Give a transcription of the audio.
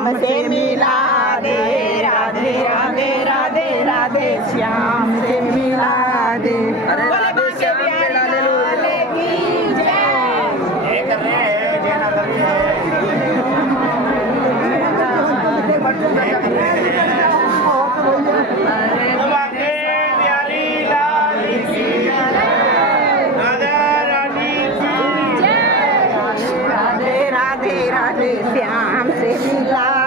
श्याम से मिला दे, राधे राधे राधे राधे श्याम से मिला दे। अरे राधे श्याम पे डाले लो की जय। ये कर रहे हैं जेना कर रहे हैं राधे राधे राधे श्याम से मिला